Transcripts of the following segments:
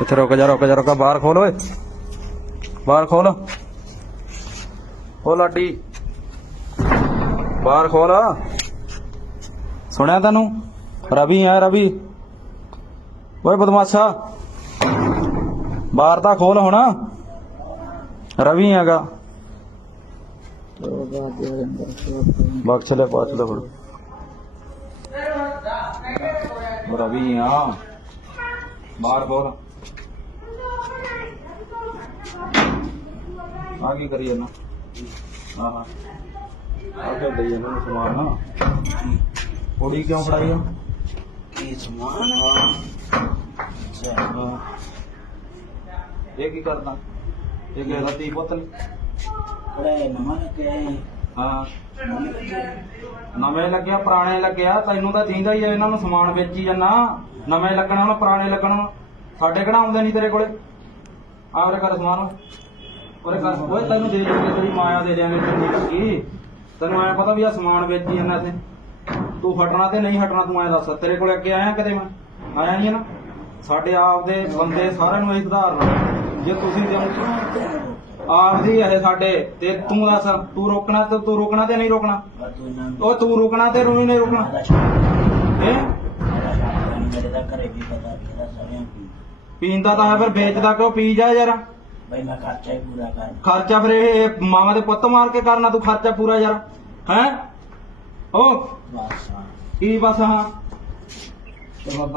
ਇੱਥੇ ਰੁਕ ਜਾ ਰੁਕ ਜਾ, ਰੁਕ ਬਾਹਰ ਖੋਲ ਓਏ। ਬਾਹਰ ਖੋਲ। ਓ ਲਾਡੀ। ਬਾਹਰ ਖੋਲ। ਸੁਣਿਆ ਤੈਨੂੰ? ਰਵੀ ਆ ਰਵੀ। ਓਏ ਬਦਮਾਸ਼ਾ। ਬਾਹਰ ਤਾਂ ਖੋਲ ਹੁਣ। ਰਵੀ ਹੈਗਾ। ਬਖਸ਼ ਲੈ ਬਖਸ਼ ਲੈ ਹੁਣ। ਰਵੀ ਆ। ਬਾਹਰ ਖੋਲ। ਆ ਕੀ ਕਰੀ ਇਹਨਾਂ ਆਹ ਆ ਕੇ ਦਈ ਇਹਨਾਂ ਨੂੰ ਸਮਾਨ ਨਾ। ਕੁੜੀ ਕਿਉਂ ਫੜਾਈ ਆ? ਕੀ ਸਮਾਨ? ਹਾਂ। ਇਹ ਕੀ ਕਰਦਾ? ਇਹ ਧੀ ਪੁੱਤ ਨੀ? ਬੜੇ ਨਮਨ ਕੇ ਹਾਂ। ਨਵੇਂ ਲੱਗਿਆ ਪੁਰਾਣੇ ਲੱਗਿਆ ਤੈਨੂੰ ਤਾਂ ਦਿੰਦਾ ਹੀ ਆ ਇਹਨਾਂ ਨੂੰ ਸਮਾਨ ਵੇਚੀ ਜਾਂਦਾ ਨਵੇਂ ਲੱਗਣਾ ਉਹਨਾਂ ਪੁਰਾਣੇ ਲੱਗਣਾ ਸਾਡੇ ਕਿਹੜਾ ਆਉਂਦੇ ਨਹੀਂ ਤੇਰੇ ਕੋਲੇ? ਆਵਰੇ ਕਰ ਸਮਾਨ। ਉਹਰੇ ਕਰ ਓਏ ਤੈਨੂੰ ਦੇ ਦਿਆਂਗੇ ਤੇਰੀ ਮਾਇਆ ਦੇ ਦਿਆਂਗੇ ਕਿੰਨੀ ਲੱਗੀ ਤੈਨੂੰ ਐ ਪਤਾ ਵੀ ਆ ਸਮਾਨ ਵੇਚੀ ਜਾਂਦਾ ਤੇ ਤੂੰ ਹਟਣਾ ਤੇ ਨਹੀਂ ਹਟਣਾ ਤੂੰ ਐ ਦੱਸ ਤੇਰੇ ਕੋਲੇ ਅੱਗੇ ਆਇਆ ਕਦੇ ਮੈਂ? ਆਇਆ ਨਹੀਂ ਨਾ? ਸਾਡੇ ਆਪ ਦੇ ਬੰਦੇ ਸਾਰਿਆਂ ਨੂੰ ਇਹ ਸੁਧਾਰਨਾ ਜੇ ਤੁਸੀਂ ਦਿਓ। ਆਪਦੀ ਇਹ ਸਾਡੇ ਤੇ ਤੂੰ ਦੱਸ ਤੂੰ ਰੋਕਣਾ ਤੇ ਤੂੰ ਰੋਕਣਾ ਤੇ ਨਹੀਂ ਰੋਕਣਾ? ਉਹ ਤੂੰ ਰੁਕਣਾ ਤੇ ਰੂਹੀ ਨਹੀਂ ਰੁਕਣਾ। ਪੀਂਦਾ। ਤਾਂ ਹੈ ਫਿਰ ਵੇਚਦਾ ਕਿਉਂ? ਪੀ ਜਾ ਯਾਰ। ਬਈ ਮੈਂ ਖਰਚਾ ਹੀ ਪੂਰਾ ਕਰ ਖਰਚਾ ਫਿਰ ਇਹ ਮਾਵਾਂ ਦੇ ਪੁੱਤ ਮਾਰ ਕੇ ਕਰਨਾ ਤੂੰ ਖਰਚਾ ਪੂਰਾ ਯਾਰ। ਹੈ? ਓ? ਬਸ ਹਾਂ। ਕੀ ਬਸ ਹਾਂ?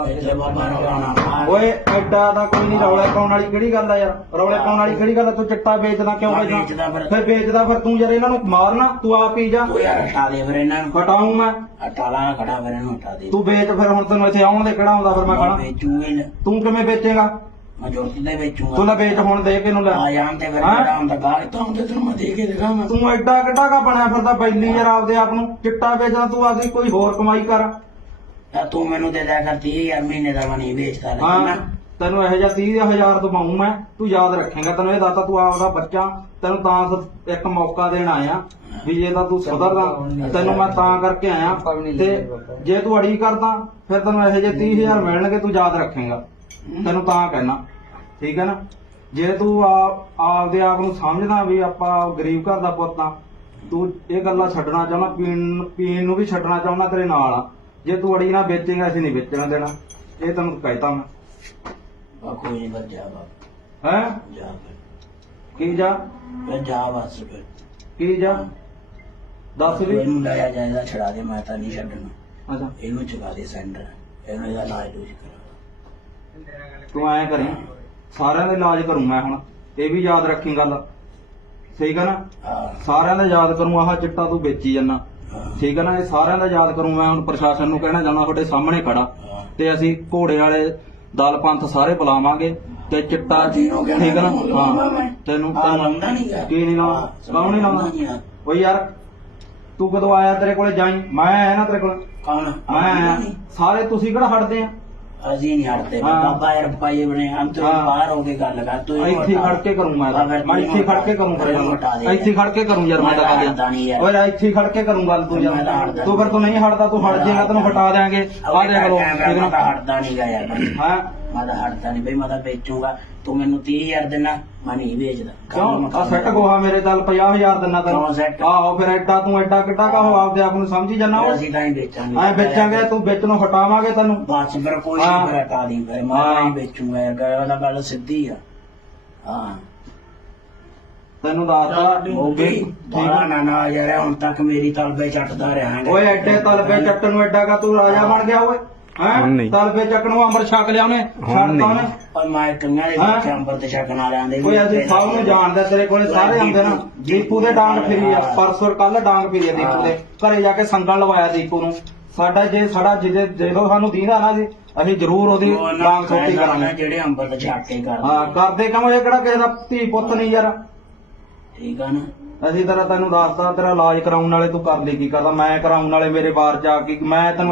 ਇੱਥੇ ਬਾਬਾ ਰੋਣਾ ਓਏ ਐਡਾ ਦਾ ਕੋਈ ਨਹੀਂ ਰੌਲੇ ਪਾਉਣ ਵਾਲੀ ਕਿਹੜੀ ਗੱਲ ਆ ਯਾਰ? ਰੌਲੇ ਪਾਉਣ ਵਾਲੀ ਕਿਹੜੀ ਗੱਲ ਆ? ਤੂੰ ਚਿੱਟਾ ਵੇਚਦਾ ਕਿਉਂ ਮੈਂ ਵੇਚਦਾ? ਫਿਰ। ਫਿਰ ਵੇਚਦਾ ਫਿਰ ਤੂੰ ਯਾਰ ਇਹਨਾਂ ਨੂੰ ਮਾਰਨਾ ਤੂੰ ਆਪ ਪੀ ਜਾ। ਉਹ ਯਾਰ ਹਟਾ ਦੇ ਫਿਰ ਇਹਨਾਂ ਨੂੰ। ਹਟਾਉਂ ਮੈਂ। ਹਟਾ ਲਾ ਖੜਾ ਫਿਰ ਇਹਨੂੰ ਹਟਾ ਦੇ। ਤੂੰ ਵੇਚ ਫਿਰ ਹੁਣ ਤੈਨੂੰ ਇੱਥੇ ਆਉਣ ਦੇ ਕਿਹੜਾ ਆਉਂਦਾ ਫਿਰ ਮੈਂ ਖਾਣਾ ਵੇਚੂਗੇ ਨਾ। ਤੂੰ ਕਿਵੇਂ ਵੇਚੇਗਾ? ਮੈਂ ਜੁਰਤ ਦੇ ਵੇਚੂਗਾ ਤੂੰ ਲੈ ਵੇਚ ਹੁਣ ਦੇ ਕੇ ਨੂੰ ਲੈ। ਆ ਜਾਣ ਤੇ ਫਿਰ ਹਾਂ? ਜਿਹੜਾ ਹੁੰਦਾ ਗਾਲ ਤਾਂ ਹੁੰਦੇ ਤੈਨੂੰ ਮੈਂ ਦੇ ਕੇ ਦਿਖਾਵਾਂ। ਤੂੰ ਐਡਾ ਕਿੱਡਾ ਕਾ ਬਣਿਆ ਫਿਰਦਾ ਬੈਲੀ ਯਾਰ ਆਪਦੇ ਆਪ ਨੂੰ। ਚਿੱਟਾ ਵੇਚਦਾ ਤੂੰ ਆਪਦੀ ਕੋਈ ਹੋਰ ਕਮਾਈ ਕਰ। ਤਾਂ ਤੂੰ ਮੈਨੂੰ ਦੇ ਦਿਆ ਕਰ 30000 ਮਹੀਨੇ ਦਾ ਮਨੀ ਵੇਚਦਾ ਹਾਂ ਰਹਿਣਾ ਤੈਨੂੰ ਇਹੋ ਜਿਹਾ 30000 ਦਵਾਉਂ ਮੈਂ ਤੂੰ ਯਾਦ ਰੱਖੇਂਗਾ। ਤੈਨੂੰ ਇਹ ਦੱਸਦਾ ਤੂੰ ਆਪਦਾ ਬੱਚਾ ਤੈਨੂੰ ਤਾਂ ਸ- ਇੱਕ ਮੌਕਾ ਦੇਣ ਆਇਆ ਵੀ ਜੇ ਤਾਂ ਤੂੰ ਸੁਧਰਦਾ ਤੈਨੂੰ ਮੈਂ ਤਾਂ ਕਰਕੇ ਆਇਆ। ਤੇ ਜੇ ਤੂੰ ਅੜੀ ਕਰਦਾ ਫਿਰ ਤੈਨੂੰ ਇਹੋ ਜਿਹੇ 30000 ਮਿਲਣਗੇ ਤੂੰ ਯਾਦ ਰੱਖੇਂਗਾ। ਤੈਨੂੰ ਤਾਂ ਕਹਿਣਾ ਠੀਕ ਹੈ ਨਾ? ਜੇ ਤੂੰ ਆਪ ਆਪਦੇ ਆਪ ਨੂੰ ਸਮਝਦਾ ਵੀ ਆਪਾਂ ਗਰੀਬ ਘਰ ਦਾ ਪੁੱਤ ਆ ਤੂੰ ਇਹ ਗੱਲਾਂ ਛੱਡਣਾ ਚਾਹੁੰਦਾ ਪੀਣ ਪੀਣ ਨੂੰ ਵੀ ਛੱਡਣਾ ਚਾਹੁੰਦਾ ਤੇਰੇ ਨਾਲ ਆ। ਜੇ ਤੂੰ ਅੜੀ ਨਾ ਵੇਚੇਂਗਾ ਅਸੀਂ ਨਹੀਂ ਵੇਚਣਾ ਦੇਣਾ। ਇਹ ਤੈਨੂੰ ਕਹਿਤਾ ਮੈਂ। ਬਾ ਕੋਈ ਨਹੀਂ ਬਸ ਜਾ ਬਾ ਹੈ? ਜਾ ਫਿਰ। ਕੀ ਜਾ? ਫਿਰ ਜਾ ਬਸ ਫਿਰ। ਕੀ ਜਾ? ਦੱਸ ਵੀ। ਇਹਨੂੰ ਲੈ ਜਾਇਦਾ ਛੜਾ ਦੇ ਮੈਂ ਤਾਂ ਨਹੀਂ ਛੱਡਣਾ। ਅੱਛਾ। ਇਹਨੂੰ ਚੁਕਾ ਦੇ ਸੈਂਟਰ। ਇਹਨੂੰ ਇਹਦਾ ਇਲਾਜ ਦੂਜ ਕਰਾ। ਤੂੰ ਐਂ ਕਰੀ ਸਾਰਿਆਂ ਦਾ ਇਲਾਜ ਕਰੂੰ ਮੈਂ ਹੁਣ ਇਹ ਵੀ ਯਾਦ ਰੱਖੀ ਗੱਲ। ਠੀਕ ਹੈ ਨਾ? ਸਾਰਿਆਂ ਦਾ ਯਾਦ ਕਰੂੰ ਆਹ ਚਿੱਟਾ ਤੂੰ ਵੇਚੀ ਜਾਂਦਾ। ਠੀਕ ਹੈ ਨਾ? ਇਹ ਸਾਰਿਆਂ ਦਾ ਯਾਦ ਕਰੂੰ ਮੈਂ ਹੁਣ ਪ੍ਰਸ਼ਾਸਨ ਨੂੰ ਕਹਿਣਾ ਚਾਹੁੰਦਾ ਤੁਹਾਡੇ ਸਾਹਮਣੇ ਖੜਾ। ਤੇ ਅਸੀਂ ਘੋੜੇ ਵਾਲੇ ਦਲ ਪੰਥ ਸਾਰੇ ਬੁਲਾਵਾਂਗੇ ਤੇ ਚਿੱਟਾ ਠੀਕ ਹੈ ਨਾ। ਹਾਂ ਤੈਨੂੰ ਗਾ। ਕੀ ਨਹੀਂ ਲਾਉਂਦਾ ਹਾਂ, ਕੌਣ ਨਹੀਂ ਗਾ। ਓਏ ਯਾਰ ਤੂੰ ਕਦੋਂ ਆਇਆ ਤੇਰੇ ਕੋਲੇ ਜਾਈ? ਮੈਂ ਆਇਆ ਨਾ ਤੇਰੇ ਕੋਲ। ਕੌਣ? ਮੈਂ ਸਾਰੇ ਤੁਸੀਂ ਕਿਹੜਾ ਹਟਦੇ ਆ? ਅਸੀਂ ਨਹੀਂ ਹਟਦੇ। ਹਾਂ। ਬਾਬਾ ਯਾਰ ਪਾਏ ਬਣੇ ਹਮ ਤੋਂ ਹਾਂ। ਬਾਹਰ ਹੋ ਕੇ ਗੱਲ ਕਰ ਤੂੰ ਇਹਨੂੰ ਇੱਥੇ ਹਟਾ। ਖੜ ਕੇ ਕਰੂੰ ਮੈਂ ਹਾਂ, ਮੈਂ ਇੱਥੇ ਖੜ ਕੇ ਕਰੂੰ ਫਿਰ ਇਹਨੂੰ ਹਟਾ ਦੇ। ਇੱਥੇ ਖੜ ਕੇ ਕਰੂੰ ਯਾਰ ਮੈਂ ਤਾਂ ਮੈਂ ਹਟਦਾ ਨੀ ਗੱਲ ਯਾਰ। ਓਏ ਇੱਥੇ ਖੜ ਕੇ ਕਰੂੰ ਗੱਲ ਤੂੰ ਮੈਂ ਤਾਂ ਯਾਰ ਹਟਦਾ ਤੂੰ ਫਿਰ ਤੂੰ ਨਹੀਂ ਹਟਦਾ ਤੂੰ ਹਟ ਜਾਏਗਾ ਤੈਨੂੰ ਹਟਾ ਦੇਾਂਗੇ ਆ ਦੇਖ ਲੋ ਮੈਂ ਤਾਂ ਹਟਦਾ ਨਹੀਂ ਗਾ ਯਾਰ। ਹਾਂ। ਮੈਂ ਤਾਂ ਹਟਦਾ ਨਹੀਂ ਬਈ ਮੈਂ ਤਾਂ ਵੇਚੂਗਾ। ਤੂੰ ਮੈਨੂੰ 30000 ਦੇਣਾ ਮੈਂ ਨਹੀਂ ਵੇਚਦਾ। ਕਿਉਂ? ਆ ਸੈੱਟ ਗੋਹਾ ਮੇਰੇ। ਦਲ 50000 ਦਿਨਾ ਤੈਨੂੰ। ਕਿਉਂ set? ਆਹੋ ਫਿਰ ਐਡਾ ਤੂੰ ਐਡਾ ਕਿੱਡਾ ਕਾ ਹੋ। ਆਪਦੇ ਆਪ ਨੂੰ ਸਮਝੀ ਜਾਣਾ ਅਸੀਂ ਤਾਂ ਹੀ ਵੇਚਾਂਗੇ। ਐ ਵੇਚਾਂਗੇ ਤੂੰ ਵਿੱਚ ਨੂੰ ਹਟਾਵਾਂਗੇ ਤੈਨੂੰ। ਬਸ ਫਿਰ ਕੋਈ ਹਾਂ। ਨਹੀਂ ਫਿਰ ਹਟਾ ਦੀ ਫਿਰ ਮੈਂ ਹਾਂ। ਤਾਂ ਹੀ। ਵੇਚੂਗਾ ਯਾਰ ਗੱਲ ਵਾਲਾ ਗੱਲ ਸਿੱਧੀ ਆ। ਹਾਂ। ਤੈਨੂੰ ਦੱਸਦਾ ਉਹ ਵੀ ਬਾਹਰ ਨਾ ਨਾ ਯਾਰ ਹੁਣ ਤੱਕ ਮੇਰੀ ਤਲਬੇ ਚੱਟਦਾ ਰਿਹਾ ਹੈਗਾ। ਓਏ ਐਡੇ ਤਲਬੇ ਚੱਟਣ ਨੂੰ ਐਡਾ ਕਾ ਤੂੰ ਰਾਜਾ ਬਣ ਗਿਆ ਓਏ। ਹੈ? ਹੁਣ ਨਹੀਂ। ਤਲਬੇ ਚੱਕਣ ਨੂੰ ਅੰਮ੍ਰਿਤ ਛਕ ਲਿਆ ਉਹਨੇ ਛੱਡਤਾ ਨਹੀਂ। ਉਹਨੇ। ਪਰ ਮੈਂ ਕੰਨਾਂ ਦੇ ਹਾਂ। ਬੱਚੇ ਅੰਬਰ ਤੇ ਛਕਣ ਵਾਲਿਆਂ ਦੇ ਓਏ ਅਸੀਂ ਸਭ ਨੂੰ ਜਾਣਦਾ ਤੇਰੇ ਕੋਲੇ ਸਾਰੇ ਆਉਂਦੇ ਨਾ। ਦੀਪੂ ਦੇ ਡਾਂਗ ਫਿਰੀ ਆ ਪਰਸੋਂ ਕੱਲ ਡਾਂਗ ਫਿਰੀ ਆ ਦੀਪੂ ਦੇ। ਘਰੇ ਜਾ ਕੇ ਸੰਗਲ ਲਵਾਇਆ ਦੀਪੂ ਨੂੰ। ਸਾਡਾ ਜੇ ਸਾਡਾ ਜਿਹਦੇ ਜਦੋਂ ਸਾਨੂੰ ਦੀਂਦਾ ਨਾ ਜੀ ਅਸੀਂ ਜ਼ਰੂਰ ਉਹਦੀ ਡਾਂਗ ਸੋਟੀ ਕਰਾਂਗੇ। ਜਿਹੜੇ ਅੰਬਰ ਤੇ ਛੱਕ ਕੇ ਕਰਦੇ ਹਾਂ ਕਰਦੇ ਕਿਉਂ? ਇਹ ਕਿਹੜਾ ਕਿਸੇ ਦਾ ਧੀ ਪੁੱਤ ਨਹੀਂ ਯਾਰ। ਠੀਕ ਆ ਨਾ। ਅਸੀਂ ਤੇਰਾ ਤੈਨੂੰ ਦੱਸਦਾ ਤੇਰਾ ਇਲਾਜ ਕਰਾਉਣ ਵਾਲੇ ਤੂੰ ਕਰ ਲਈ ਕੀ ਕਰਦਾ? ਮੈਂ ਕਰਾਉਣ ਵਾਲੇ ਮੇਰੇ ਬਾਹਰ ਜਾ ਕੇ ਮੈਂ ਤੈਨੂੰ